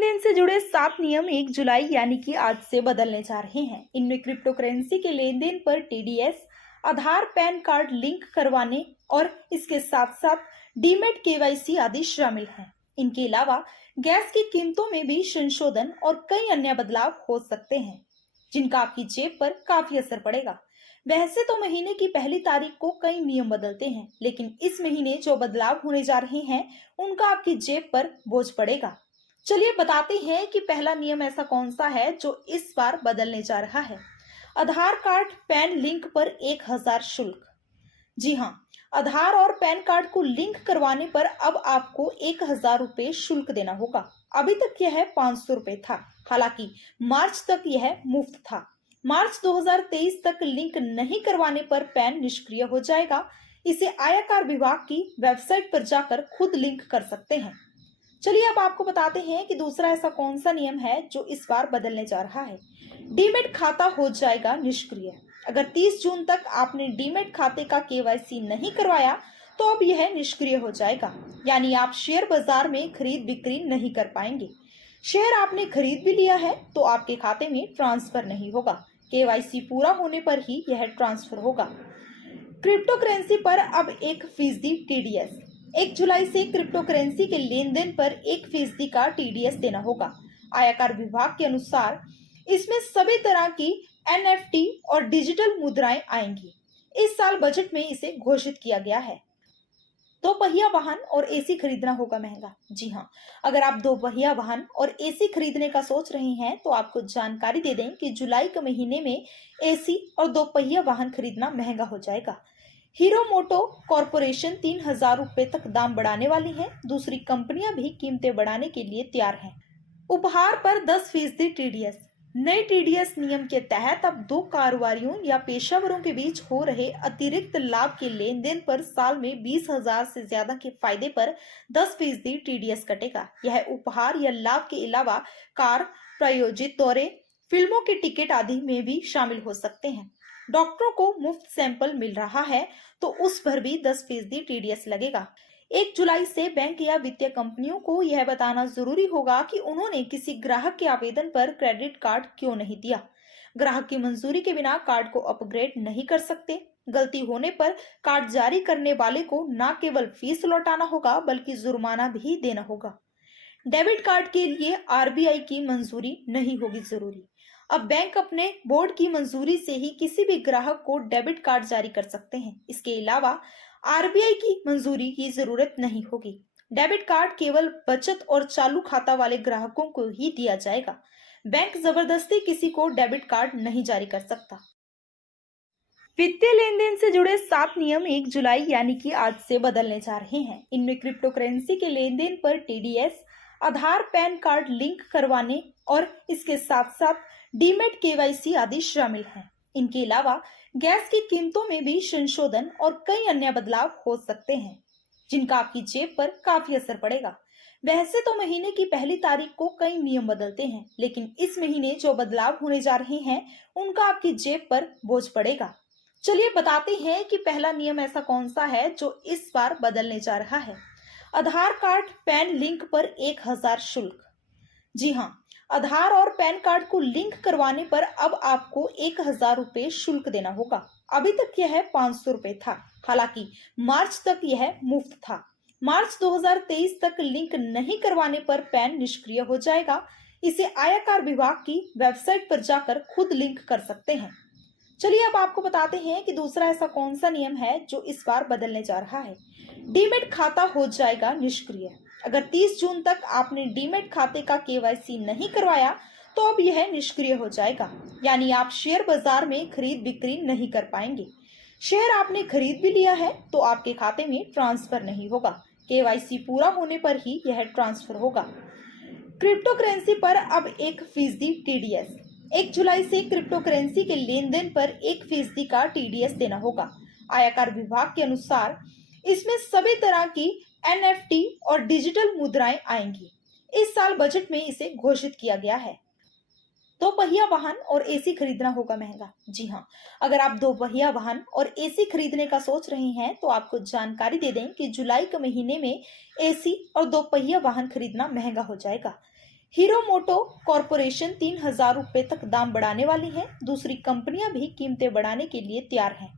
लेन then से जुड़े 7 नियम 1 जुलाई यानी कि आज से बदलने जा रहे हैं। इनमें क्रिप्टो करेंसी के लेन देन पर टीडीएस, आधार पैन कार्ड लिंक करवाने और इसके साथ साथ डीमेट केवाईसी आदि शामिल हैं। इनके अलावा गैस की कीमतों में भी संशोधन और कई अन्य बदलाव हो सकते हैं, जिनका आपकी जेब पर काफी असर पड़ेगा। वैसे तो महीने की पहली तारीख को कई नियम बदलते हैं, लेकिन इस महीने जो बदलाव होने जा रहे हैं उनका आपकी जेब पर बोझ पड़ेगा। चलिए बताते हैं कि पहला नियम ऐसा कौन सा है जो इस बार बदलने जा रहा है। आधार कार्ड पैन लिंक पर 1000 शुल्क। जी हाँ, आधार और पैन कार्ड को लिंक करवाने पर अब आपको 1000 रुपए शुल्क देना होगा। अभी तक यह 500 रुपए था। हालांकि मार्च तक यह मुफ्त था। मार्च 2023 तक लिंक नहीं करवाने पर पैन निष्क्रिय हो जाएगा। इसे आयकर विभाग की वेबसाइट पर जाकर खुद लिंक कर सकते हैं। चलिए अब आपको बताते हैं कि दूसरा ऐसा कौन सा नियम है जो इस बार बदलने जा रहा है। डीमेट खाता हो जाएगा निष्क्रिय। अगर 30 जून तक आपने डीमेट खाते का केवाईसी नहीं करवाया तो अब यह निष्क्रिय हो जाएगा, यानी आप शेयर बाजार में खरीद बिक्री नहीं कर पाएंगे। शेयर आपने खरीद भी लिया है तो आपके खाते में ट्रांसफर नहीं होगा। केवाईसी पूरा होने पर ही यह ट्रांसफर होगा। क्रिप्टो करेंसी पर अब 1% टीडीएस। 1 जुलाई से क्रिप्टो करेंसी के लेन देन पर 1% का टीडीएस देना होगा। आयकर विभाग के अनुसार इसमें सभी तरह की एनएफटी और डिजिटल मुद्राएं आएंगी। इस साल बजट में इसे घोषित किया गया है। दो पहिया वाहन और एसी खरीदना होगा महंगा। जी हाँ, अगर आप दो पहिया वाहन और एसी खरीदने का सोच रहे हैं तो आपको जानकारी दे दें कि जुलाई के महीने में एसी और दो पहिया वाहन खरीदना महंगा हो जाएगा। हीरो मोटो कॉरपोरेशन 3000 रुपए तक दाम बढ़ाने वाली है। दूसरी कंपनियां भी कीमतें बढ़ाने के लिए तैयार हैं। उपहार पर 10% टीडीएस। नए टीडीएस नियम के तहत अब दो कारोबारियों या पेशेवरों के बीच हो रहे अतिरिक्त लाभ के लेन देन पर साल में 20,000 से ज्यादा के फायदे पर 10% टीडीएस कटेगा। यह उपहार या लाभ के अलावा कार, प्रायोजित दौरे, फिल्मों के टिकट आदि में भी शामिल हो सकते हैं। डॉक्टरों को मुफ्त सैंपल मिल रहा है तो उस पर भी 10% टीडीएस लगेगा। 1 जुलाई से बैंक या वित्तीय कंपनियों को यह बताना जरूरी होगा कि उन्होंने किसी ग्राहक के आवेदन पर क्रेडिट कार्ड क्यों नहीं दिया। ग्राहक की मंजूरी के बिना कार्ड को अपग्रेड नहीं कर सकते। गलती होने पर कार्ड जारी करने वाले को न केवल फीस लौटाना होगा बल्कि जुर्माना भी देना होगा। डेबिट कार्ड के लिए आरबीआई की मंजूरी नहीं होगी जरूरी। अब बैंक अपने बोर्ड की मंजूरी से ही किसी भी ग्राहक को डेबिट कार्ड जारी कर सकते हैं। इसके अलावा आरबीआई की मंजूरी की जरूरत नहीं होगी। डेबिट कार्ड केवल बचत और चालू खाता वाले ग्राहकों को ही दिया जाएगा। बैंक जबरदस्ती किसी को डेबिट कार्ड नहीं जारी कर सकता। वित्तीय लेन देन से जुड़े 7 नियम 1 जुलाई यानी कि आज से बदलने जा रहे हैं। इनमें क्रिप्टो करेंसी के लेन देन पर टीडीएस, आधार पैन कार्ड लिंक करवाने और इसके साथ साथ डीमेट केवाईसी आदि शामिल हैं। इनके अलावा गैस की कीमतों में भी संशोधन और कई अन्य बदलाव हो सकते हैं, जिनका आपकी जेब पर काफी असर पड़ेगा। वैसे तो महीने की पहली तारीख को कई नियम बदलते हैं, लेकिन इस महीने जो बदलाव होने जा रहे हैं उनका आपकी जेब पर बोझ पड़ेगा। चलिए बताते हैं कि पहला नियम ऐसा कौन सा है जो इस बार बदलने जा रहा है। आधार कार्ड पैन लिंक पर 1000 शुल्क। जी हाँ, आधार और पैन कार्ड को लिंक करवाने पर अब आपको 1000 रुपए शुल्क देना होगा। अभी तक यह 500 रुपए था। हालांकि मार्च तक यह मुफ्त था। मार्च 2023 तक लिंक नहीं करवाने पर पैन निष्क्रिय हो जाएगा। इसे आयकर विभाग की वेबसाइट पर जाकर खुद लिंक कर सकते हैं। चलिए अब आपको बताते हैं कि दूसरा ऐसा कौन सा नियम है जो इस बार बदलने जा रहा है। डीमेट खाता हो जाएगा निष्क्रिय। अगर 30 जून तक आपने डीमेट खाते का केवाईसी नहीं करवाया तो अब यह निष्क्रिय हो जाएगा, यानी आप शेयर बाजार में खरीद बिक्री नहीं कर पाएंगे। शेयर आपने खरीद भी लिया है तो आपके खाते में ट्रांसफर नहीं होगा। केवाईसी पूरा होने पर ही यह ट्रांसफर होगा। क्रिप्टो करेंसी पर अब 1% टीडीएस। 1 जुलाई से क्रिप्टो करेंसी के लेन देन पर 1% का टीडीएस देना होगा। आयकर विभाग के अनुसार इसमें सभी तरह की एनएफटी और डिजिटल मुद्राएं आएंगी। इस साल बजट में इसे घोषित किया गया है। दो पहिया वाहन और एसी खरीदना होगा महंगा। जी हाँ, अगर आप दो पहिया वाहन और एसी खरीदने का सोच रहे हैं तो आपको जानकारी दे दें कि जुलाई के महीने में एसी और दो पहिया वाहन खरीदना महंगा हो जाएगा। हीरो मोटो कॉरपोरेशन 3,000 रुपए तक दाम बढ़ाने वाली है। दूसरी कंपनियां भी कीमतें बढ़ाने के लिए तैयार हैं।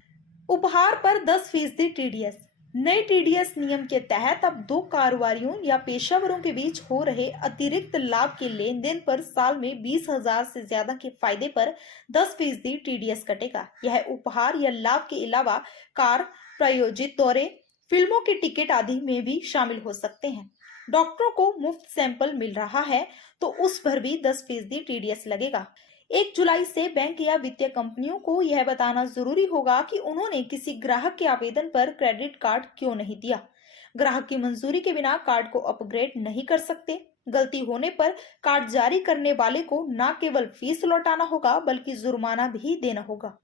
उपहार पर 10% टीडीएस। नए टीडीएस नियम के तहत अब दो कारोबारियों या पेशेवरों के बीच हो रहे अतिरिक्त लाभ के लेन देन पर साल में 20,000 से ज्यादा के फायदे पर 10% टीडीएस कटेगा। यह उपहार या लाभ के अलावा कार, प्रायोजित दौरे, फिल्मों के टिकट आदि में भी शामिल हो सकते हैं। डॉक्टरों को मुफ्त सैंपल मिल रहा है तो उस पर भी 10% टीडीएस लगेगा। 1 जुलाई से बैंक या वित्तीय कंपनियों को यह बताना जरूरी होगा कि उन्होंने किसी ग्राहक के आवेदन पर क्रेडिट कार्ड क्यों नहीं दिया। ग्राहक की मंजूरी के बिना कार्ड को अपग्रेड नहीं कर सकते। गलती होने पर कार्ड जारी करने वाले को न केवल फीस लौटाना होगा बल्कि जुर्माना भी देना होगा।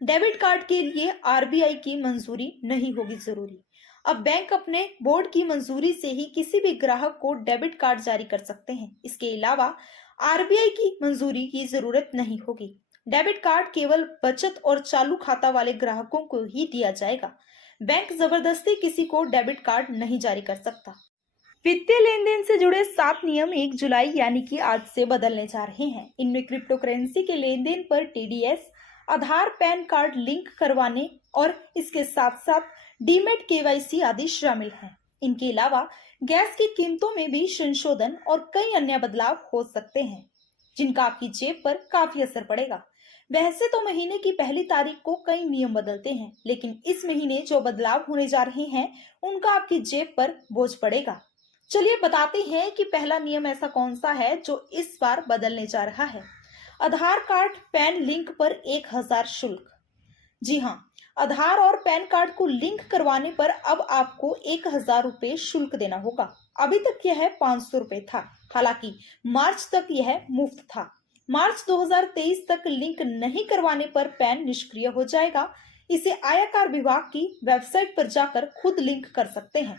डेबिट कार्ड के लिए आरबीआई की मंजूरी नहीं होगी जरूरी। अब बैंक अपने बोर्ड की मंजूरी से ही किसी भी ग्राहक को डेबिट कार्ड जारी कर सकते हैं। इसके अलावा आरबीआई की मंजूरी की जरूरत नहीं होगी। डेबिट कार्ड केवल बचत और चालू खाता वाले ग्राहकों को ही दिया जाएगा। बैंक जबरदस्ती किसी को डेबिट कार्ड नहीं जारी कर सकता। वित्तीय लेन देन से जुड़े 7 नियम 1 जुलाई यानी कि आज से बदलने जा रहे हैं। इनमें क्रिप्टो करेंसी के लेन देन पर टीडीएस, आधार पैन कार्ड लिंक करवाने और इसके साथ साथ डीमेट केवाईसी आदि शामिल हैं। इनके अलावा गैस की कीमतों में भी संशोधन और कई अन्य बदलाव हो सकते हैं जिनका आपकी जेब पर काफी असर पड़ेगा। वैसे तो महीने की पहली तारीख को कई नियम बदलते हैं, लेकिन इस महीने जो बदलाव होने जा रहे हैं उनका आपकी जेब पर बोझ पड़ेगा। चलिए बताते हैं कि पहला नियम ऐसा कौन सा है जो इस बार बदलने जा रहा है। आधार कार्ड पैन लिंक पर 1,000 शुल्क। जी हाँ, आधार और पैन कार्ड को लिंक करवाने पर अब आपको 1,000 रुपए शुल्क देना होगा। अभी तक यह 500 रुपए था। हालांकि मार्च तक यह मुफ्त था। मार्च 2023 तक लिंक नहीं करवाने पर पैन निष्क्रिय हो जाएगा। इसे आयकर विभाग की वेबसाइट पर जाकर खुद लिंक कर सकते हैं।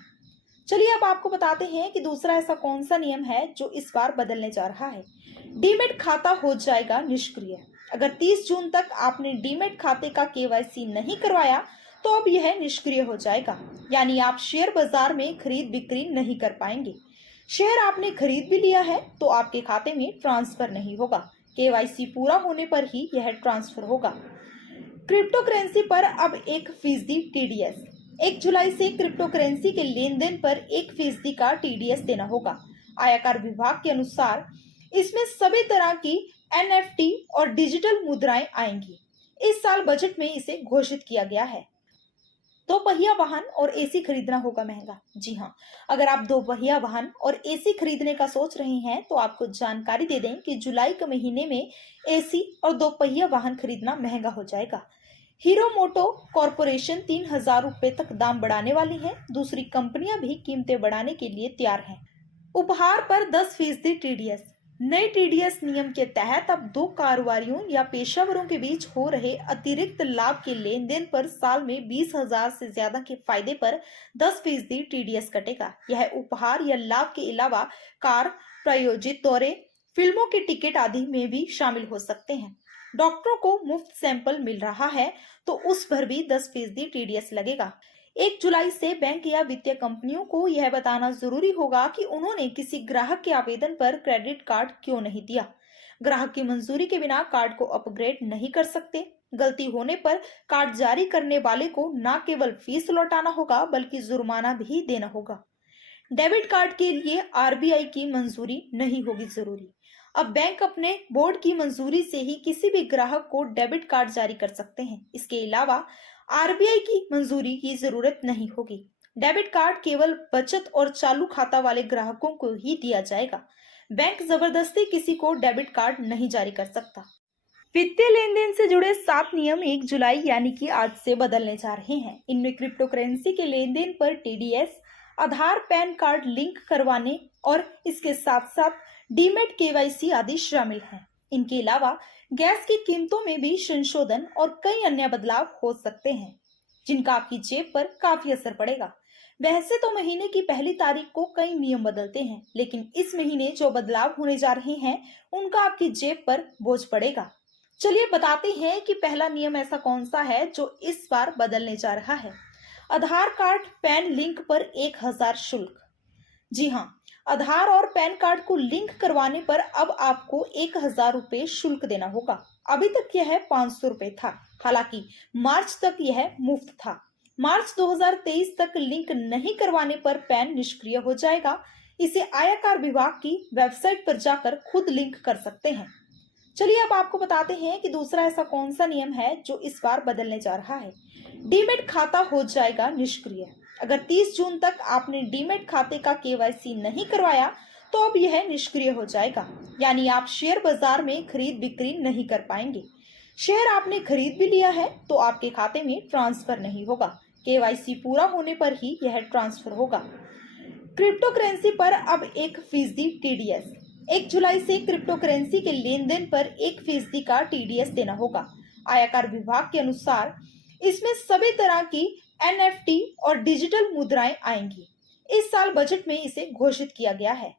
चलिए अब आपको बताते हैं कि दूसरा ऐसा कौन सा नियम है जो इस बार बदलने जा रहा है। डीमेट खाता हो जाएगा निष्क्रिय। अगर 30 जून तक आपने डीमेट खाते का केवाईसी नहीं करवाया तो अब यह निष्क्रिय हो जाएगा, यानी आप शेयर बाजार में खरीद बिक्री नहीं कर पाएंगे। शेयर आपने खरीद भी लिया है तो आपके खाते में ट्रांसफर नहीं होगा। केवाईसी पूरा होने पर ही यह ट्रांसफर होगा। क्रिप्टो करेंसी पर अब 1% टीडीएस। 1 जुलाई से क्रिप्टो करेंसी के लेन देन पर 1% का टीडीएस देना होगा। आयकर विभाग के अनुसार इसमें सभी तरह की एनएफटी और डिजिटल मुद्राएं आएंगी। इस साल बजट में इसे घोषित किया गया है। 2 पहिया वाहन और एसी खरीदना होगा महंगा। जी हाँ, अगर आप 2 पहिया वाहन और एसी खरीदने का सोच रहे हैं तो आपको जानकारी दे दें कि जुलाई के महीने में एसी और 2 पहिया वाहन खरीदना महंगा हो जाएगा। हीरो मोटो कॉरपोरेशन 3,000 रुपए तक दाम बढ़ाने वाली है। दूसरी कंपनियां भी कीमतें बढ़ाने के लिए तैयार हैं। उपहार पर 10% टीडीएस। नए टीडीएस नियम के तहत अब दो कारोबारियों या पेशेवरों के बीच हो रहे अतिरिक्त लाभ के लेन देन पर साल में 20,000 से ज्यादा के फायदे पर 10% टीडीएस कटेगा। यह उपहार या लाभ के अलावा कार, प्रायोजित दौरे, फिल्मों के टिकट आदि में भी शामिल हो सकते हैं। डॉक्टरों को मुफ्त सैंपल मिल रहा है तो उस पर भी 10% टीडीएस लगेगा। 1 जुलाई से बैंक या वित्तीय कंपनियों को यह बताना जरूरी होगा कि उन्होंने किसी ग्राहक के आवेदन पर क्रेडिट कार्ड क्यों नहीं दिया। ग्राहक की मंजूरी के बिना कार्ड को अपग्रेड नहीं कर सकते। गलती होने पर कार्ड जारी करने वाले को न केवल फीस लौटाना होगा बल्कि जुर्माना भी देना होगा। डेबिट कार्ड के लिए आरबीआई की मंजूरी नहीं होगी जरूरी। अब बैंक अपने बोर्ड की मंजूरी से ही किसी भी ग्राहक को डेबिट कार्ड जारी कर सकते हैं। इसके अलावा आरबीआई की मंजूरी की जरूरत नहीं होगी। डेबिट कार्ड केवल बचत और चालू खाता वाले ग्राहकों को ही दिया जाएगा। बैंक जबरदस्ती किसी को डेबिट कार्ड नहीं जारी कर सकता। वित्तीय लेन देन से जुड़े 7 नियम 1 जुलाई यानी कि आज से बदलने जा रहे हैं। इनमें क्रिप्टो करेंसी के लेन देन पर टीडीएस, आधार पैन कार्ड लिंक करवाने और इसके साथ साथ डीमेट केवाईसी आदि शामिल हैं। इनके अलावा गैस की कीमतों में भी संशोधन और कई अन्य बदलाव हो सकते हैं जिनका आपकी जेब पर काफी असर पड़ेगा। वैसे तो महीने की पहली तारीख को कई नियम बदलते हैं, लेकिन इस महीने जो बदलाव होने जा रहे हैं उनका आपकी जेब पर बोझ पड़ेगा। चलिए बताते हैं कि पहला नियम ऐसा कौन सा है जो इस बार बदलने जा रहा है। आधार कार्ड पैन लिंक पर 1,000 शुल्क। जी हाँ, आधार और पैन कार्ड को लिंक करवाने पर अब आपको 1,000 रुपए शुल्क देना होगा। अभी तक यह 500 रुपए था। हालांकि मार्च तक यह मुफ्त था। मार्च 2023 तक लिंक नहीं करवाने पर पैन निष्क्रिय हो जाएगा। इसे आयकर विभाग की वेबसाइट पर जाकर खुद लिंक कर सकते हैं। चलिए अब आपको बताते हैं कि दूसरा ऐसा कौन सा नियम है जो इस बार बदलने जा रहा है। डीमैट खाता हो जाएगा निष्क्रिय। अगर 30 जून तक आपने डीमैट खाते का केवाईसी नहीं करवाया तो अब यह निष्क्रिय हो जाएगा, यानी आप शेयर बाजार में खरीद बिक्री नहीं कर पाएंगे। शेयर आपने खरीद भी लिया है तो आपके खाते में ट्रांसफर नहीं होगा। केवाईसी पूरा होने पर ही यह ट्रांसफर होगा। क्रिप्टो करेंसी पर अब 1% टीडीएस। 1 जुलाई से क्रिप्टो करेंसी के लेन देन पर 1% का टीडीएस देना होगा। आयकर विभाग के अनुसार इसमें सभी तरह की एनएफटी और डिजिटल मुद्राएं आएंगी। इस साल बजट में इसे घोषित किया गया है।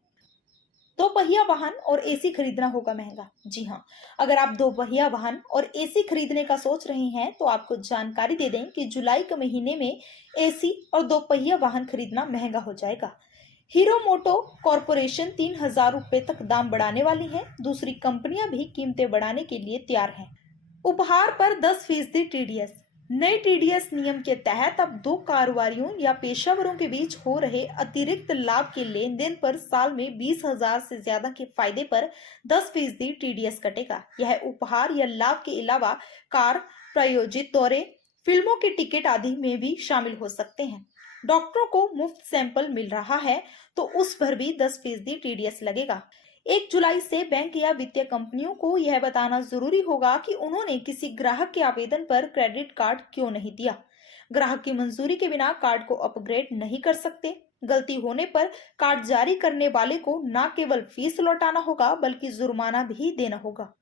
2 पहिया वाहन और एसी खरीदना होगा महंगा। जी हाँ, अगर आप 2 पहिया वाहन और एसी खरीदने का सोच रहे हैं तो आपको जानकारी दे दें कि जुलाई के महीने में एसी और 2 पहिया वाहन खरीदना महंगा हो जाएगा। हीरो मोटो कॉरपोरेशन 3,000 रुपए तक दाम बढ़ाने वाली है। दूसरी कंपनियां भी कीमतें बढ़ाने के लिए तैयार हैं। उपहार पर 10% टीडीएस। नए टीडीएस नियम के तहत अब 2 कारोबारियों या पेशेवरों के बीच हो रहे अतिरिक्त लाभ के लेन देन पर साल में 20,000 से ज्यादा के फायदे पर 10% टीडीएस कटेगा। यह उपहार या लाभ के अलावा कार, प्रायोजित दौरे, फिल्मों के टिकट आदि में भी शामिल हो सकते हैं। डॉक्टरों को मुफ्त सैंपल मिल रहा है तो उस पर भी 10% टीडीएस लगेगा। 1 जुलाई से बैंक या वित्तीय कंपनियों को यह बताना जरूरी होगा कि उन्होंने किसी ग्राहक के आवेदन पर क्रेडिट कार्ड क्यों नहीं दिया। ग्राहक की मंजूरी के बिना कार्ड को अपग्रेड नहीं कर सकते। गलती होने पर कार्ड जारी करने वाले को न केवल फीस लौटाना होगा बल्कि जुर्माना भी देना होगा।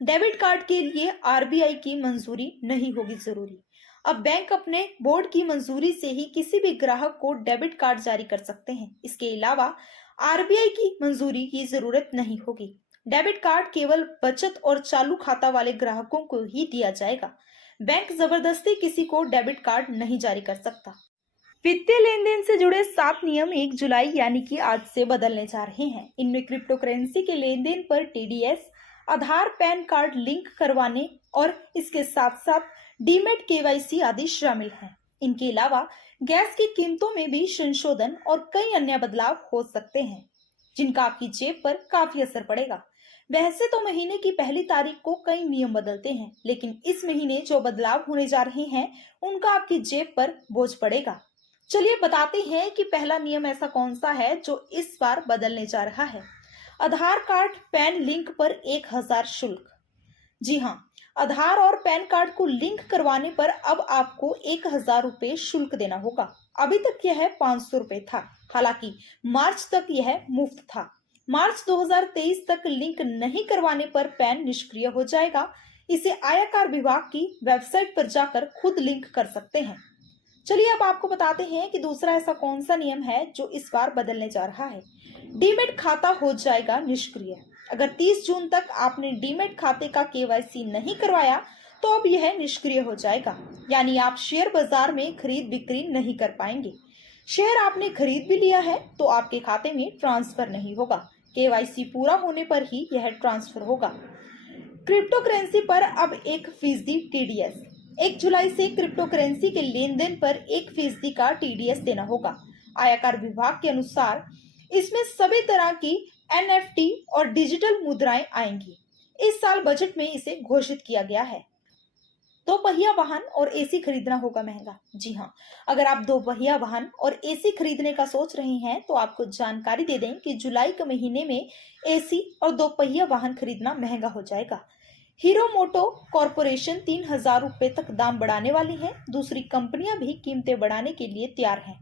डेबिट कार्ड के लिए आरबीआई की मंजूरी नहीं होगी जरूरी। अब बैंक अपने बोर्ड की मंजूरी से ही किसी भी ग्राहक को डेबिट कार्ड जारी कर सकते हैं। इसके अलावा आरबीआई की मंजूरी की जरूरत नहीं होगी। डेबिट कार्ड केवल बचत और चालू खाता वाले ग्राहकों को ही दिया जाएगा। बैंक जबरदस्ती किसी को डेबिट कार्ड नहीं जारी कर सकता। वित्तीय लेन देन से जुड़े 7 नियम 1 जुलाई यानी कि आज से बदलने जा रहे हैं। इनमें क्रिप्टो करेंसी के लेन देन पर टीडीएस, आधार पैन कार्ड लिंक करवाने और इसके साथ साथ डीमैट केवाईसी आदि शामिल हैं। इनके अलावा गैस की कीमतों में भी संशोधन और कई अन्य बदलाव हो सकते हैं जिनका आपकी जेब पर काफी असर पड़ेगा। वैसे तो महीने की पहली तारीख को कई नियम बदलते हैं, लेकिन इस महीने जो बदलाव होने जा रहे हैं उनका आपकी जेब पर बोझ पड़ेगा। चलिए बताते हैं कि पहला नियम ऐसा कौन सा है जो इस बार बदलने जा रहा है। आधार कार्ड पैन लिंक पर 1,000 शुल्क। जी हाँ, आधार और पैन कार्ड को लिंक करवाने पर अब आपको 1,000 रुपए शुल्क देना होगा। अभी तक यह 500 रुपए था। हालांकि मार्च तक यह मुफ्त था। मार्च 2023 तक लिंक नहीं करवाने पर पैन निष्क्रिय हो जाएगा। इसे आयकर विभाग की वेबसाइट पर जाकर खुद लिंक कर सकते हैं। चलिए अब आपको बताते हैं कि दूसरा ऐसा कौन सा नियम है जो इस बार बदलने जा रहा है। डीमैट खाता हो जाएगा निष्क्रिय। अगर 30 जून तक आपने डीमैट खाते का केवाईसी नहीं करवाया तो अब यह निष्क्रिय हो जाएगा, यानी आप शेयर बाजार में खरीद बिक्री नहीं कर पाएंगे। शेयर आपने खरीद भी लिया है तो आपके खाते में ट्रांसफर नहीं होगा। केवाईसी पूरा होने पर ही यह ट्रांसफर होगा। क्रिप्टो करेंसी पर अब 1% टीडीएस। 1 जुलाई से क्रिप्टो करेंसी के लेन देन पर 1% का टीडीएस देना होगा। आयकर विभाग के अनुसार इसमें सभी तरह की एनएफटी और डिजिटल मुद्राएं आएंगी। इस साल बजट में इसे घोषित किया गया है। 2 पहिया वाहन और एसी खरीदना होगा महंगा। जी हाँ, अगर आप 2 पहिया वाहन और एसी खरीदने का सोच रहे हैं तो आपको जानकारी दे दें कि जुलाई के महीने में एसी और 2 पहिया वाहन खरीदना महंगा हो जाएगा। हीरो मोटो कॉरपोरेशन 3,000 रुपए तक दाम बढ़ाने वाली है। दूसरी कंपनियां भी कीमतें बढ़ाने के लिए तैयार हैं।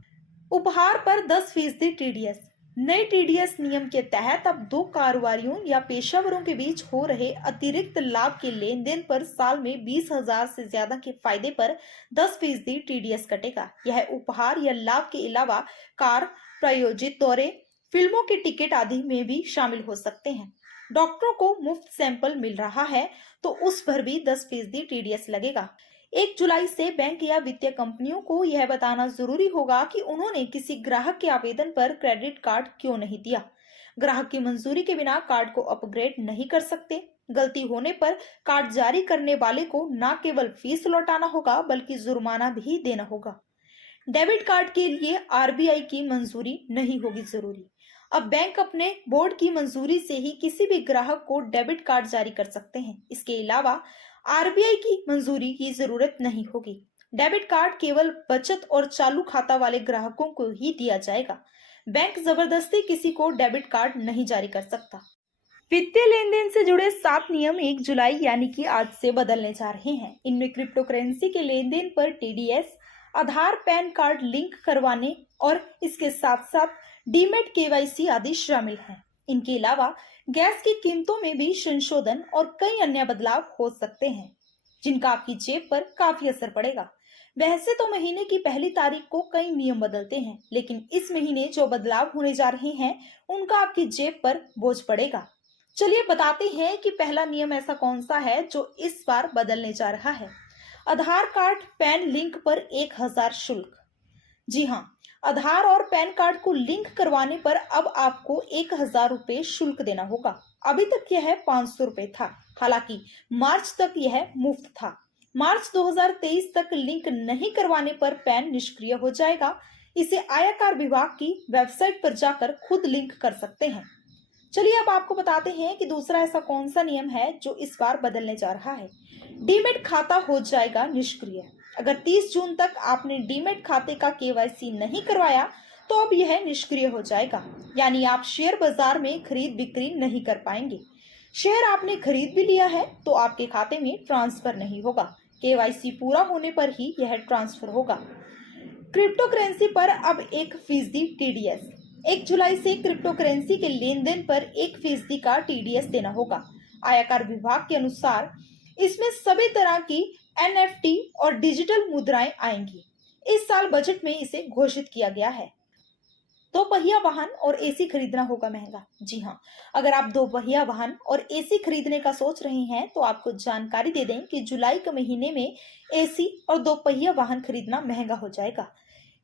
उपहार पर 10% टीडीएस। नए टीडीएस नियम के तहत अब 2 कारोबारियों या पेशेवरों के बीच हो रहे अतिरिक्त लाभ के लेन देन पर साल में 20,000 से ज्यादा के फायदे पर 10% टीडीएस कटेगा। यह उपहार या लाभ के अलावा कार, प्रायोजित दौरे, फिल्मों के टिकट आदि में भी शामिल हो सकते हैं। डॉक्टरों को मुफ्त सैंपल मिल रहा है तो उस पर भी 10% टीडीएस लगेगा। 1 जुलाई से बैंक या वित्तीय कंपनियों को यह बताना जरूरी होगा कि उन्होंने किसी ग्राहक के आवेदन पर क्रेडिट कार्ड क्यों नहीं दिया। ग्राहक की मंजूरी के बिना कार्ड को अपग्रेड नहीं कर सकते। गलती होने पर कार्ड जारी करने वाले को न केवल फीस लौटाना होगा बल्कि जुर्माना भी देना होगा। डेबिट कार्ड के लिए आरबीआई की मंजूरी नहीं होगी जरूरी। अब बैंक अपने बोर्ड की मंजूरी से ही किसी भी ग्राहक को डेबिट कार्ड जारी कर सकते हैं। इसके अलावा आरबीआई की मंजूरी की जरूरत नहीं होगी। डेबिट कार्ड केवल बचत और चालू खाता वाले ग्राहकों को ही दिया जाएगा। बैंक जबरदस्ती किसी को डेबिट कार्ड नहीं जारी कर सकता। वित्तीय लेन देन से जुड़े 7 नियम 1 जुलाई यानी कि आज से बदलने जा रहे हैं। इनमें क्रिप्टो करेंसी के लेन देन पर टीडीएस, आधार पैन कार्ड लिंक करवाने और इसके साथ साथ डीमेट केवाईसी आदि शामिल हैं। इनके अलावा गैस की कीमतों में भी संशोधन और कई अन्य बदलाव हो सकते हैं जिनका आपकी जेब पर काफी असर पड़ेगा। वैसे तो महीने की पहली तारीख को कई नियम बदलते हैं, लेकिन इस महीने जो बदलाव होने जा रहे हैं उनका आपकी जेब पर बोझ पड़ेगा। चलिए बताते हैं कि पहला नियम ऐसा कौन सा है जो इस बार बदलने जा रहा है। आधार कार्ड पैन लिंक पर 1000 शुल्क। जी हाँ, आधार और पैन कार्ड को लिंक करवाने पर अब आपको 1000 रुपए शुल्क देना होगा। अभी तक यह 500 रुपए था। हालांकि मार्च तक यह मुफ्त था। मार्च 2023 तक लिंक नहीं करवाने पर पैन निष्क्रिय हो जाएगा। इसे आयकर विभाग की वेबसाइट पर जाकर खुद लिंक कर सकते हैं। चलिए अब आपको बताते हैं कि दूसरा ऐसा कौन सा नियम है जो इस बार बदलने जा रहा है। डीमेट खाता हो जाएगा निष्क्रिय। अगर 30 जून तक आपने डीमेट खाते का केवाईसी नहीं करवाया तो अब यह निष्क्रिय हो जाएगा, यानी आप शेयर बाजार में खरीद बिक्री नहीं कर पाएंगे। शेयर आपने खरीद भी लिया है तो आपके खाते में ट्रांसफर नहीं होगा। केवाईसी पूरा होने पर ही यह ट्रांसफर होगा। क्रिप्टो करेंसी पर अब 1% टीडीएस। 1 जुलाई से क्रिप्टो करेंसी के लेन देन पर 1% का टीडीएस देना होगा। आयकर विभाग के अनुसार इसमें सभी तरह की एनएफटी और डिजिटल मुद्राएं आएंगी। इस साल बजट में इसे घोषित किया गया है। 2 पहिया वाहन और एसी खरीदना होगा महंगा। जी हाँ, अगर आप 2 पहिया वाहन और एसी खरीदने का सोच रहे हैं तो आपको जानकारी दे दें कि जुलाई के महीने में एसी और 2 पहिया वाहन खरीदना महंगा हो जाएगा।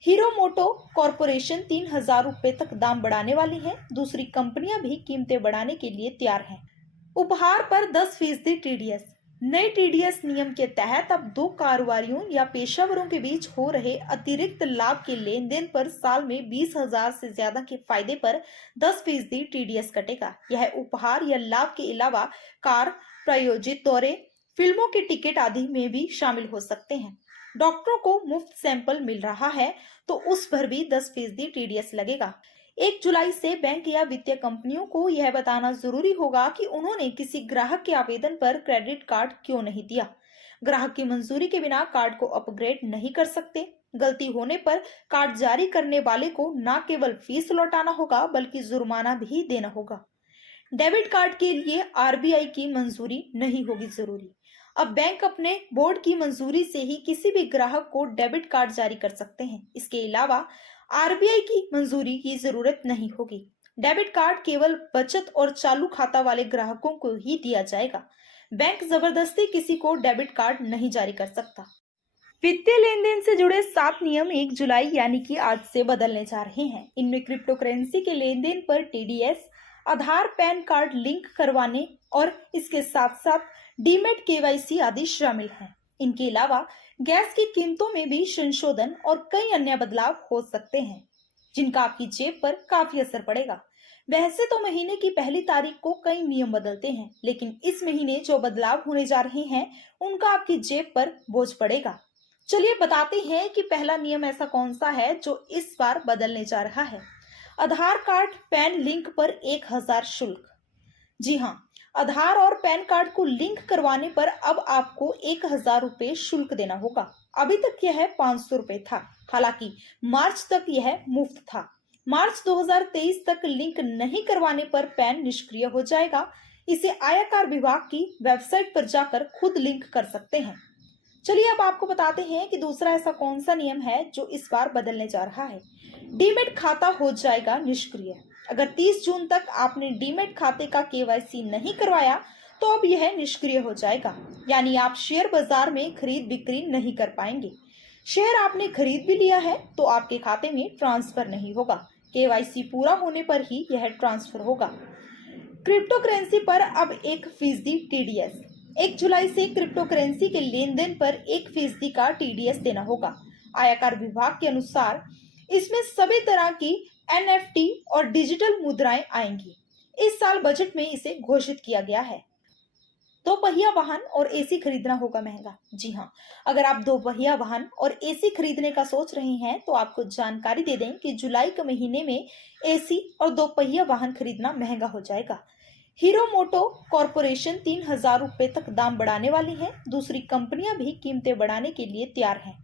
हीरो मोटो कॉरपोरेशन 3000 रुपए तक दाम बढ़ाने वाली है। दूसरी कंपनियां भी कीमतें बढ़ाने के लिए तैयार हैं। उपहार पर 10% टीडीएस। नए टीडीएस नियम के तहत अब 2 कारोबारियों या पेशेवरों के बीच हो रहे अतिरिक्त लाभ के लेन देन पर साल में 20,000 से ज्यादा के फायदे पर 10% टीडीएस कटेगा। यह उपहार या लाभ के अलावा कार, प्रायोजित दौरे, फिल्मों के टिकट आदि में भी शामिल हो सकते हैं। डॉक्टरों को मुफ्त सैंपल मिल रहा है तो उस पर भी 10% टीडीएस लगेगा। 1 जुलाई से बैंक या वित्तीय कंपनियों को यह बताना जरूरी होगा कि उन्होंने किसी ग्राहक के आवेदन पर क्रेडिट कार्ड क्यों नहीं दिया। ग्राहक की मंजूरी के बिना कार्ड को अपग्रेड नहीं कर सकते। गलती होने पर कार्ड जारी करने वाले को न केवल फीस लौटाना होगा बल्कि जुर्माना भी देना होगा। डेबिट कार्ड के लिए आरबीआई की मंजूरी नहीं होगी जरूरी। अब बैंक अपने बोर्ड की मंजूरी से ही किसी भी ग्राहक को डेबिट कार्ड जारी कर सकते हैं। इसके अलावा आरबीआई की मंजूरी की जरूरत नहीं होगी। डेबिट कार्ड केवल बचत और चालू खाता वाले ग्राहकों को ही दिया जाएगा। बैंक जबरदस्ती किसी को डेबिट कार्ड नहीं जारी कर सकता। वित्तीय लेन देन से जुड़े 7 नियम 1 जुलाई यानी कि आज से बदलने जा रहे हैं। इनमें क्रिप्टो करेंसी के लेन देन पर टीडीएस, आधार पैन कार्ड लिंक करवाने और इसके साथ साथ डीमेट केवाईसी आदि शामिल हैं। इनके अलावा गैस की कीमतों में भी संशोधन और कई अन्य बदलाव हो सकते हैं जिनका आपकी जेब पर काफी असर पड़ेगा। वैसे तो महीने की पहली तारीख को कई नियम बदलते हैं, लेकिन इस महीने जो बदलाव होने जा रहे हैं उनका आपकी जेब पर बोझ पड़ेगा। चलिए बताते हैं कि पहला नियम ऐसा कौन सा है जो इस बार बदलने जा रहा है। आधार कार्ड पैन लिंक पर 1000 शुल्क। जी हाँ, आधार और पैन कार्ड को लिंक करवाने पर अब आपको 1000 रुपए शुल्क देना होगा। अभी तक यह 500 रुपए था। हालांकि मार्च तक यह मुफ्त था। मार्च 2023 तक लिंक नहीं करवाने पर पैन निष्क्रिय हो जाएगा। इसे आयकर विभाग की वेबसाइट पर जाकर खुद लिंक कर सकते हैं। चलिए अब आपको बताते हैं कि दूसरा ऐसा कौन सा नियम है जो इस बार बदलने जा रहा है। डीमेट खाता हो जाएगा निष्क्रिय। अगर 30 जून तक आपने डीमेट खाते का केवाईसी नहीं करवाया तो तो अब यह निष्क्रिय हो जाएगा, यानी आप शेयर बाजार में खरीद बिक्री नहीं कर पाएंगे। शेयर आपने खरीद भी लिया है तो आपके खाते में ट्रांसफर नहीं होगा। केवाईसी पूरा होने पर ही यह ट्रांसफर होगा। क्रिप्टो करेंसी पर अब 1% टीडीएस। 1 जुलाई से क्रिप्टो करेंसी के लेन देन पर 1% का टीडीएस देना होगा। आयकर विभाग के अनुसार इसमें सभी तरह की एनएफटी और डिजिटल मुद्राएं आएंगी। इस साल बजट में इसे घोषित किया गया है। दो पहिया वाहन और एसी खरीदना होगा महंगा। जी हाँ, अगर आप दो पहिया वाहन और एसी खरीदने का सोच रहे हैं तो आपको जानकारी दे दें कि जुलाई के महीने में एसी और दो पहिया वाहन खरीदना महंगा हो जाएगा। हीरो मोटो कॉरपोरेशन 3,000 रुपए तक दाम बढ़ाने वाली है। दूसरी कंपनियां भी कीमतें बढ़ाने के लिए तैयार हैं।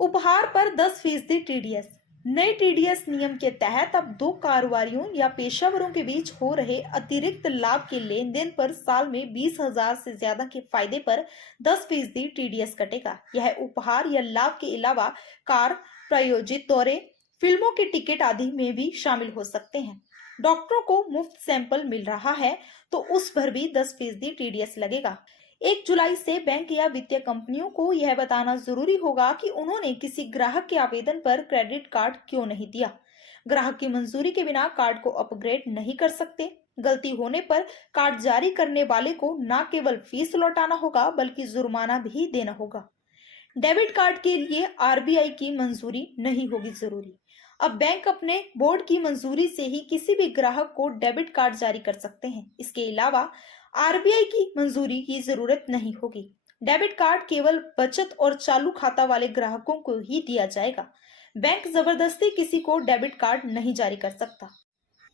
उपहार पर 10% टीडीएस। नए टीडीएस नियम के तहत अब दो कारोबारियों या पेशेवरों के बीच हो रहे अतिरिक्त लाभ के लेन देन पर साल में 20,000 से ज्यादा के फायदे पर 10% टीडीएस कटेगा। यह उपहार या लाभ के अलावा कार, प्रायोजित दौरे, फिल्मों के टिकट आदि में भी शामिल हो सकते हैं। डॉक्टरों को मुफ्त सैंपल मिल रहा है तो उस पर भी 10% टीडीएस लगेगा। 1 जुलाई से बैंक या वित्तीय कंपनियों को यह बताना जरूरी होगा कि उन्होंने किसी ग्राहक के आवेदन पर क्रेडिट कार्ड क्यों नहीं दिया। ग्राहक की मंजूरी के बिना कार्ड को अपग्रेड नहीं कर सकते। गलती होने पर कार्ड जारी करने वाले को न केवल फीस लौटाना होगा बल्कि जुर्माना भी देना होगा। डेबिट कार्ड के लिए आरबीआई की मंजूरी नहीं होगी जरूरी। अब बैंक अपने बोर्ड की मंजूरी से ही किसी भी ग्राहक को डेबिट कार्ड जारी कर सकते हैं। इसके अलावा आरबीआई की मंजूरी की जरूरत नहीं होगी। डेबिट कार्ड केवल बचत और चालू खाता वाले ग्राहकों को ही दिया जाएगा। बैंक जबरदस्ती किसी को डेबिट कार्ड नहीं जारी कर सकता।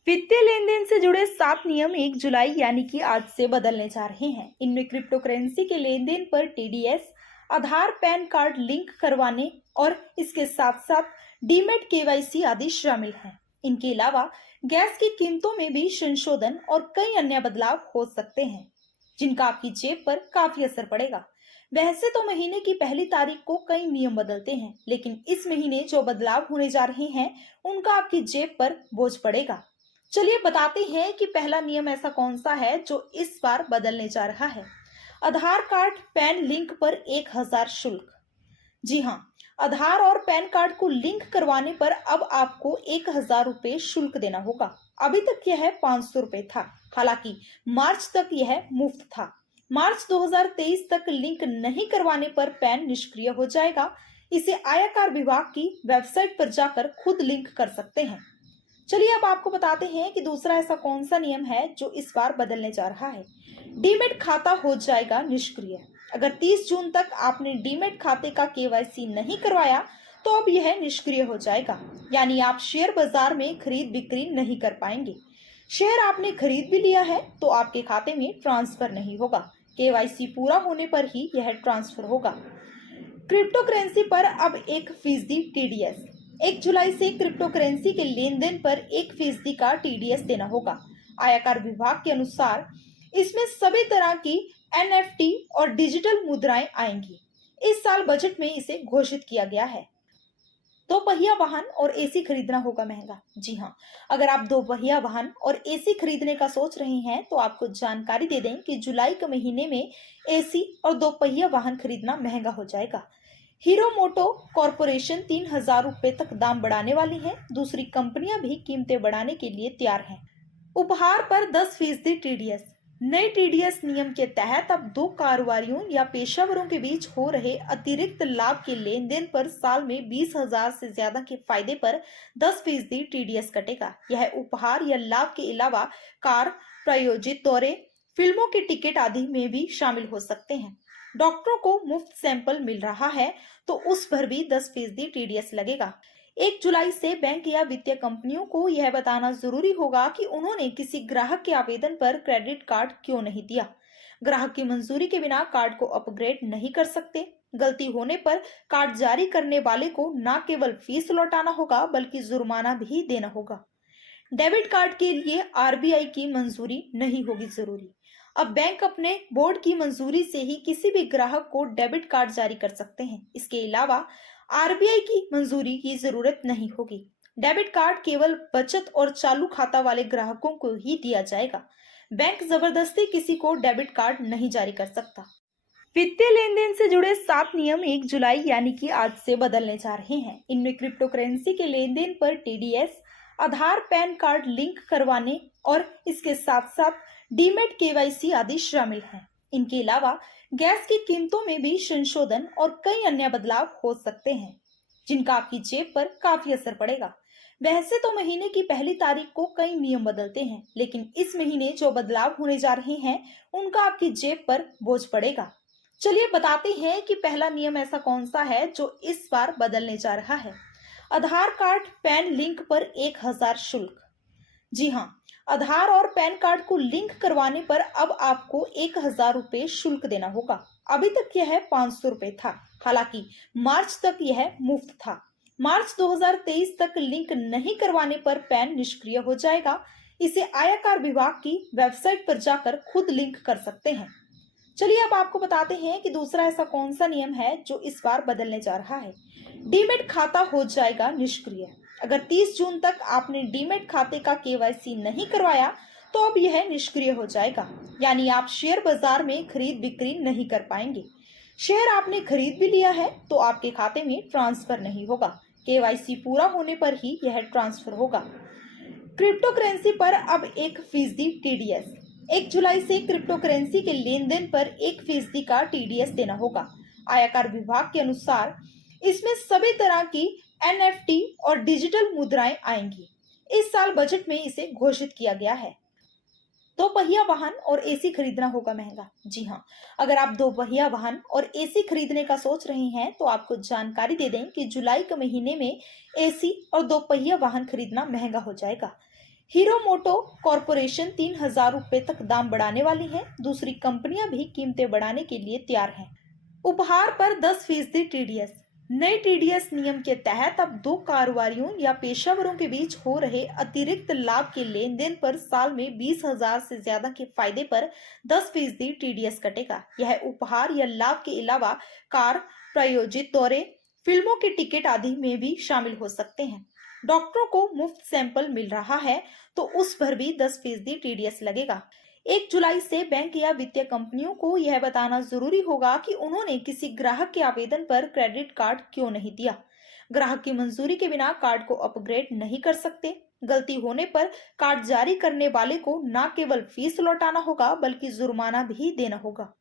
वित्तीय लेन देन से जुड़े 7 नियम 1 जुलाई यानी कि आज से बदलने जा रहे हैं। इनमें क्रिप्टो करेंसी के लेन देन पर टीडीएस, आधार पैन कार्ड लिंक करवाने और इसके साथ साथ डीमेट केवाईसी आदि शामिल हैं। इनके अलावा गैस की कीमतों में भी संशोधन और कई अन्य बदलाव हो सकते हैं जिनका आपकी जेब पर काफी असर पड़ेगा। वैसे तो महीने की पहली तारीख को कई नियम बदलते हैं, लेकिन इस महीने जो बदलाव होने जा रहे हैं उनका आपकी जेब पर बोझ पड़ेगा। चलिए बताते हैं कि पहला नियम ऐसा कौन सा है जो इस बार बदलने जा रहा है। आधार कार्ड पैन लिंक पर 1,000 शुल्क। जी हाँ, आधार और पैन कार्ड को लिंक करवाने पर अब आपको 1,000 रुपए शुल्क देना होगा। अभी तक यह 500 रुपए था। हालांकि मार्च तक यह मुफ्त था। मार्च 2023 तक लिंक नहीं करवाने पर पैन निष्क्रिय हो जाएगा। इसे आयकर विभाग की वेबसाइट पर जाकर खुद लिंक कर सकते हैं। चलिए अब आपको बताते हैं कि दूसरा ऐसा कौन सा नियम है जो इस बार बदलने जा रहा है। डीमेट खाता हो जाएगा निष्क्रिय। अगर 30 जून तक आपने डीमेट खाते का केवाईसी नहीं करवाया तो अब यह निष्क्रिय हो जाएगा, यानी आप शेयर बाजार में खरीद बिक्री नहीं कर पाएंगे। शेयर आपने खरीद भी लिया है तो आपके खाते में ट्रांसफर नहीं होगा। केवाईसी पूरा होने पर ही यह ट्रांसफर होगा। क्रिप्टो करेंसी पर अब 1% टीडीएस। 1 जुलाई से क्रिप्टो करेंसी के लेन देन पर 1% का टीडीएस देना होगा। आयकर विभाग के अनुसार इसमें सभी तरह की एनएफटी और डिजिटल मुद्राएं आएंगी। इस साल बजट में इसे घोषित किया गया है। दो पहिया वाहन और एसी खरीदना होगा महंगा। जी हाँ, अगर आप दो पहिया वाहन और एसी खरीदने का सोच रहे हैं तो आपको जानकारी दे दें कि जुलाई के महीने में एसी और दो पहिया वाहन खरीदना महंगा हो जाएगा। हीरो मोटो कॉरपोरेशन 3,000 रुपए तक दाम बढ़ाने वाली है। दूसरी कंपनियां भी कीमतें बढ़ाने के लिए तैयार हैं। उपहार पर 10% टीडीएस। नए टीडीएस नियम के तहत अब दो कारोबारियों या पेशेवरों के बीच हो रहे अतिरिक्त लाभ के लेन देन पर साल में 20,000 से ज्यादा के फायदे पर 10% टीडीएस कटेगा। यह उपहार या लाभ के अलावा कार, प्रायोजित दौरे, फिल्मों के टिकट आदि में भी शामिल हो सकते हैं। डॉक्टरों को मुफ्त सैंपल मिल रहा है तो उस पर भी 10% टीडीएस लगेगा। 1 जुलाई से बैंक या वित्तीय कंपनियों को यह बताना जरूरी होगा कि उन्होंने किसी ग्राहक के आवेदन पर क्रेडिट कार्ड क्यों नहीं दिया। ग्राहक की मंजूरी के बिना कार्ड को अपग्रेड नहीं कर सकते। गलती होने पर कार्ड जारी करने वाले को न केवल फीस लौटाना होगा बल्कि जुर्माना भी देना होगा। डेबिट कार्ड के लिए आरबीआई की मंजूरी नहीं होगी जरूरी। अब बैंक अपने बोर्ड की मंजूरी से ही किसी भी ग्राहक को डेबिट कार्ड जारी कर सकते हैं। इसके अलावा आरबीआई की मंजूरी की जरूरत नहीं होगी। डेबिट कार्ड केवल बचत और चालू खाता वाले ग्राहकों को ही दिया जाएगा। बैंक जबरदस्ती किसी को डेबिट कार्ड नहीं जारी कर सकता। वित्तीय लेन देन से जुड़े 7 नियम 1 जुलाई यानी कि आज से बदलने जा रहे हैं। इनमें क्रिप्टो करेंसी के लेन देन पर टीडीएस, आधार पैन कार्ड लिंक करवाने और इसके साथ साथ डीमेट केवाईसी आदि शामिल हैं। इनके अलावा गैस की कीमतों में भी संशोधन और कई अन्य बदलाव हो सकते हैं, जिनका आपकी जेब पर काफी असर पड़ेगा। वैसे तो महीने की पहली तारीख को कई नियम बदलते हैं, लेकिन इस महीने जो बदलाव होने जा रहे हैं उनका आपकी जेब पर बोझ पड़ेगा। चलिए बताते हैं कि पहला नियम ऐसा कौन सा है जो इस बार बदलने जा रहा है। आधार कार्ड पैन लिंक पर 1000 शुल्क। जी हाँ, आधार और पैन कार्ड को लिंक करवाने पर अब आपको 1000 रुपए शुल्क देना होगा। अभी तक यह 500 रुपए था। हालांकि मार्च तक यह मुफ्त था। मार्च 2023 तक लिंक नहीं करवाने पर पैन निष्क्रिय हो जाएगा। इसे आयकर विभाग की वेबसाइट पर जाकर खुद लिंक कर सकते हैं। चलिए अब आपको बताते हैं कि दूसरा ऐसा कौन सा नियम है जो इस बार बदलने जा रहा है। डीमेट खाता हो जाएगा निष्क्रिय। अगर 30 जून तक आपने डीमेट खाते का केवाईसी नहीं करवाया तो अब यह निष्क्रिय हो जाएगा, यानी आप शेयर बाजार में खरीद बिक्री नहीं कर पाएंगे। शेयर आपने खरीद भी लिया है तो आपके खाते में ट्रांसफर नहीं होगा। केवाईसी पूरा होने पर ही यह ट्रांसफर होगा। क्रिप्टो करेंसी पर अब 1% टीडीएस। 1 जुलाई से क्रिप्टो करेंसी के लेन देन पर 1% का टीडीएस देना होगा। आयकर विभाग के अनुसार इसमें सभी तरह की एनएफटी और डिजिटल मुद्राएं आएंगी। इस साल बजट में इसे घोषित किया गया है। 2 पहिया वाहन और एसी खरीदना होगा महंगा। जी हाँ, अगर आप 2 पहिया वाहन और एसी खरीदने का सोच रहे हैं तो आपको जानकारी दे दें कि जुलाई के महीने में एसी और 2 पहिया वाहन खरीदना महंगा हो जाएगा। हीरो मोटो कॉरपोरेशन 3000 रुपए तक दाम बढ़ाने वाली है। दूसरी कंपनियां भी कीमतें बढ़ाने के लिए तैयार हैं। उपहार पर 10% टीडीएस। नए टीडीएस नियम के तहत अब 2 कारोबारियों या पेशेवरों के बीच हो रहे अतिरिक्त लाभ के लेन देन पर साल में 20,000 से ज्यादा के फायदे पर 10% टीडीएस कटेगा। यह उपहार या लाभ के अलावा कार, प्रायोजित दौरे, फिल्मों के टिकट आदि में भी शामिल हो सकते हैं। डॉक्टरों को मुफ्त सैंपल मिल रहा है तो उस पर भी 10% टीडीएस लगेगा। 1 जुलाई से बैंक या वित्तीय कंपनियों को यह बताना जरूरी होगा कि उन्होंने किसी ग्राहक के आवेदन पर क्रेडिट कार्ड क्यों नहीं दिया। ग्राहक की मंजूरी के बिना कार्ड को अपग्रेड नहीं कर सकते। गलती होने पर कार्ड जारी करने वाले को न केवल फीस लौटाना होगा बल्कि जुर्माना भी देना होगा।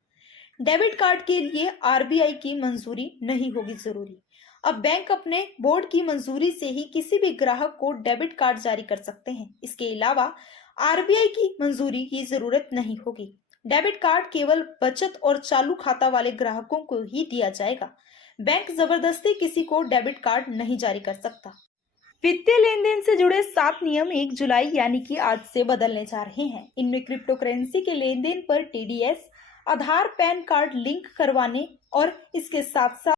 डेबिट कार्ड के लिए आरबीआई की मंजूरी नहीं होगी जरूरी। अब बैंक अपने बोर्ड की मंजूरी से ही किसी भी ग्राहक को डेबिट कार्ड जारी कर सकते हैं। इसके अलावा आरबीआई की मंजूरी की जरूरत नहीं होगी। डेबिट कार्ड केवल बचत और चालू खाता वाले ग्राहकों को ही दिया जाएगा। बैंक जबरदस्ती किसी को डेबिट कार्ड नहीं जारी कर सकता। वित्तीय लेन देन से जुड़े 7 नियम 1 जुलाई यानी कि आज से बदलने जा रहे हैं। इनमें क्रिप्टो करेंसी के लेन देन पर टीडीएस, आधार पैन कार्ड लिंक करवाने और इसके साथ साथ